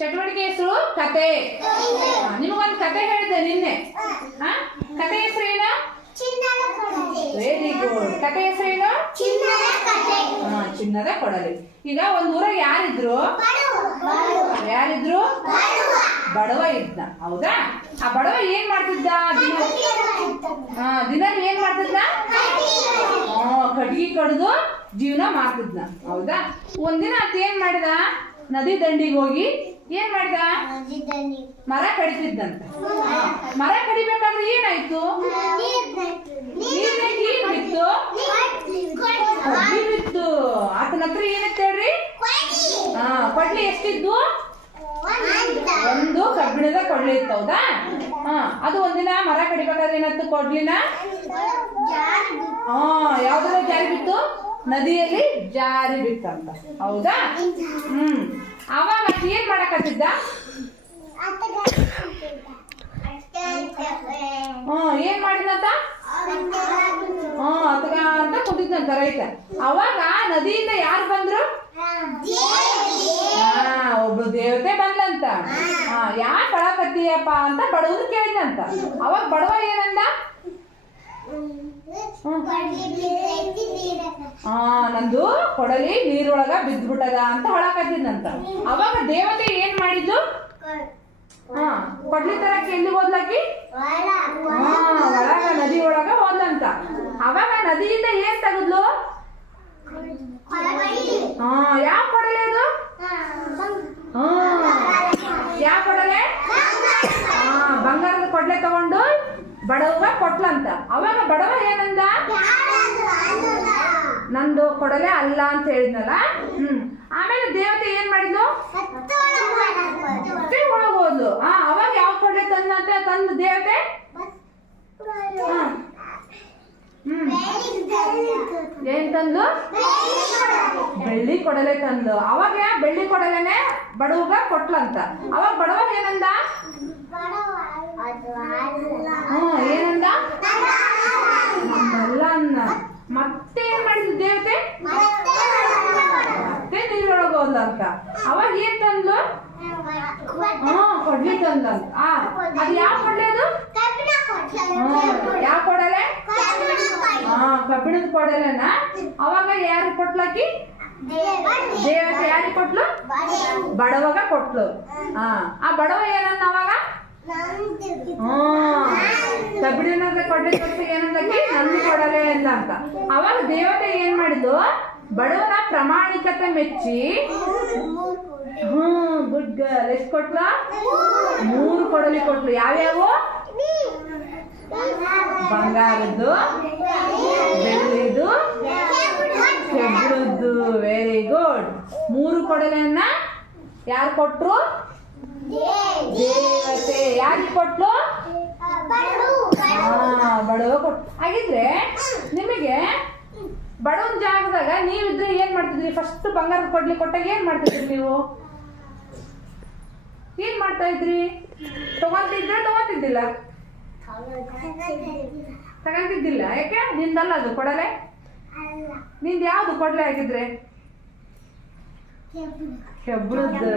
ಚಟುವಟಿಕೆ ಹೆಸರು ಕತೆ. ನಿಮಗೊಂದು ಕತೆ ಹೇಳಿದೆ ನಿನ್ನೆ. ಕತೆ ಹೆಸರು ಏನು? Very good. ಕತೆ ಹೆಸರೇನು? ಚಿನ್ನದ ಕೊಡಲಿ. ಈಗ ಒಂದ್ ಊರಾಗ ಯಾರಿದ್ರು? ಬಡವ ಇದ್ದ. ಹೌದಾ? ಆ ಬಡವ ಏನ್ ಮಾಡ್ತಿದ್ದ? ದಿನ ಏನ್ ಮಾಡ್ತಿದ್ದ? ಕಡ್ಗಿ ಕಡ್ದು ಜೀವನ ಮಾಡ್ತಿದ್ದ. ಹೌದಾ? ಒಂದಿನ ಅತ್ ಏನ್ ಮಾಡಿದ? ನದಿ ದಂಡಿಗೆ ಹೋಗಿ ಏನ್ ಮಾಡಿದ? ಮರ ಕಡಿತಿದ್ದಂತ. ಮರ ಕಡಿಬೇಕಾದ್ರೆ ಏನಾಯ್ತು? ಬಿತ್ತು. ಬಿತ್ತು. ಆತನ ಹತ್ರ ಏನಂತ ಹೇಳ್ರಿ? ಕೊಡ್ಲಿ ಎಷ್ಟಿದ್ದು? ಒಂದು ಕಬ್ಬಿಣದ ಕೊಡ್ಲಿ ಇತ್ತು. ಹೌದಾ? ಅದು ಒಂದಿನ ಮರ ಕಡಿಬೇಕಾದ್ರೆ ಏನಾಯ್ತು? ಕೊಡ್ಲಿನ ಯಾವ್ದಾರ ಜಾರಿ ಬಿತ್ತು? ನದಿಯಲ್ಲಿ ಜಾರಿ ಬಿತ್ತಂತ. ಹೌದಾ? ಅವಾಗ ಏನ್ ಮಾಡಕತ್ತಿದ್ದ? ಏನ್ ಮಾಡಿದಂತ? ಅತ್ಗ ಅಂತ ಕುಂತಿದ್ದಂತ ರೈತ. ಅವಾಗ ನದಿಯಿಂದ ಯಾರು ಬಂದ್ರು? ಒಬ್ಳು ದೇವತೆ ಬಂದ್ಲಂತ. ಯಾಕೆ ಅಳಕತ್ತೀಯಪ್ಪ ಅಂತ ಬಡವನು ಕೇಳಿದಂತ. ಅವಾಗ ಬಡವ ಏನಂದ? ನಂದು ಕೊಡಲಿ ನೀರೊಳಗ ಬಿದ್ದ್ಬಿಟ್ಟದ ಅಂತ ಹೊಳಕತ್ತಿದ್ದಂತ. ಅವಾಗ ದೇವತೆ ಏನ್ ಮಾಡಿದ್ಲು? ಕೊಡ್ಲಿ ತರಕ್ಕೆ ಎಲ್ಲಿ ಹೋದ್ಲಾಕಿ? ಒಳಗ ನದಿ ಒಳಗ ಹೋದ್ಲಂತ. ಅವಾಗ ನದಿಯಿಂದ ಏನ್ ತೆಗದ್ಲು? ಯಾವ ಕೊಡಲೆ ಅದು? ಯಾವ ಕೊಡಲೆ? ಬಂಗಾರದ ಕೊಡ್ಲೆ ತಗೊಂಡು ಬಡವ ಕೊಟ್ಲಂತ. ಅವಾಗ ಬಡವ ಏನಂದ? ನಂದು ಕೊಡಲೆ ಅಲ್ಲ ಅಂತ ಹೇಳಿದ್ನಲ್ಲ. ಆಮೇಲೆ ದೇವತೆ ಏನ್ ಮಾಡಿದ್ಲು? ಒಳಗ್ ಹೋದ್ಲು. ಅವಾಗ ಯಾವ ಕೊಡಲೆ ತಂದಂತೆ? ತಂದು ದೇವತೆ ಏನ್ ತಂದು? ಬೆಳ್ಳಿ ಕೊಡಲೆ ತಂದು. ಅವಾಗ ಬೆಳ್ಳಿ ಕೊಡಲೆನೆ ಬಡವಗ ಕೊಟ್ಲಂತ. ಅವಾಗ ಬಡವ ಏನಂದ? ಏನಂದ? ಅಲ್ಲ ಅನ್ನ. ಮತ್ತೆ ಏನ್ ಮಾಡಿದ್ಲು ದೇವತೆ? ಮತ್ತೆ ನೀರೊಳಗೆ ಹೋದ್ಲಂತ. ಅವಾಗ ಏನ್ ತಂದ್ಲು? ಕೊಡ್ಲಿ ತಂದಂತ. ಅದು ಯಾವ ಕೊಡ್ಲೆ? ಅದು ಯಾವ ಕೊಡಲೆ? ಕಬ್ಬಿಣದ ಕೊಡಲೆನ. ಅವಾಗ ಯಾರು ಕೊಟ್ಲಾಕಿ? ದೇವತೆ ಯಾರಿಗೆ ಕೊಟ್ಲು? ಬಡವಗ ಕೊಟ್ಲು. ಆ ಬಡವ ಏನನ್ನ ಅವಾಗ? ಕಬ್ಬಿಣದ ಕೊಡ್ಲೆ ಕೊಟ್ಟು ಏನಂದಕ್ಕೆ? ನಂದು ಕೊಡಲೆ ಅಂತ. ಅವಾಗ ದೇವತೆ ಏನ್ ಮಾಡಿದ್ಲು? ಬಡವನ ಪ್ರಾಮಾಣಿಕತೆ ಮೆಚ್ಚಿ ಗುಡ್ ಗರ್ಲ್ ಎಷ್ಟು ಕೊಟ್ಲ? 3 ಕೊಡಲಿ ಕೊಟ್ಲು. ಯಾವ್ಯಾವು? ಬಂಗಾರದ್ದು, ಬೆಳ್ಳಿದು, ಕಬ್ಬಿಣದ್ದು. Very good. 3 ಕೊಡಲೆಯನ್ನ ಯಾರು ಕೊಟ್ರು? ದೇವತೆ. ಯಾರಿಗೆ ಕೊಟ್ಲು? ಬಡವ ಕೊಟ್ಲು. ಹಾಗಿದ್ರೆ ನಿಮಗೆ ಬಡವನ ಜಾಗದಾಗ ನೀವಿದ್ರೆ ಏನ್ ಮಾಡ್ತಿದ್ರಿ? ಫಸ್ಟ್ ಬಂಗಾರದ ಕೊಡ್ಲಿ ಕೊಟ್ಟಾಗ ಏನ್ ಮಾಡ್ತಿದ್ರಿ? ನೀವು ಏನ್ ಮಾಡ್ತಾ ಇದ್ರಿ? ತಗೊಂತಿದ್ದಿಲ್ಲ? ತಗೊಂತಿದ್ದಿಲ್ಲ. ಯಾಕೆ? ನಿಂದಲ್ಲ ಅದು ಕೊಡಲೆ. ನಿಂದ ಯಾವ್ದು ಕೊಡ್ಲೆ ಆಗಿದ್ರೆ? ಕೆಬ್ಬಿಣದ್ದು.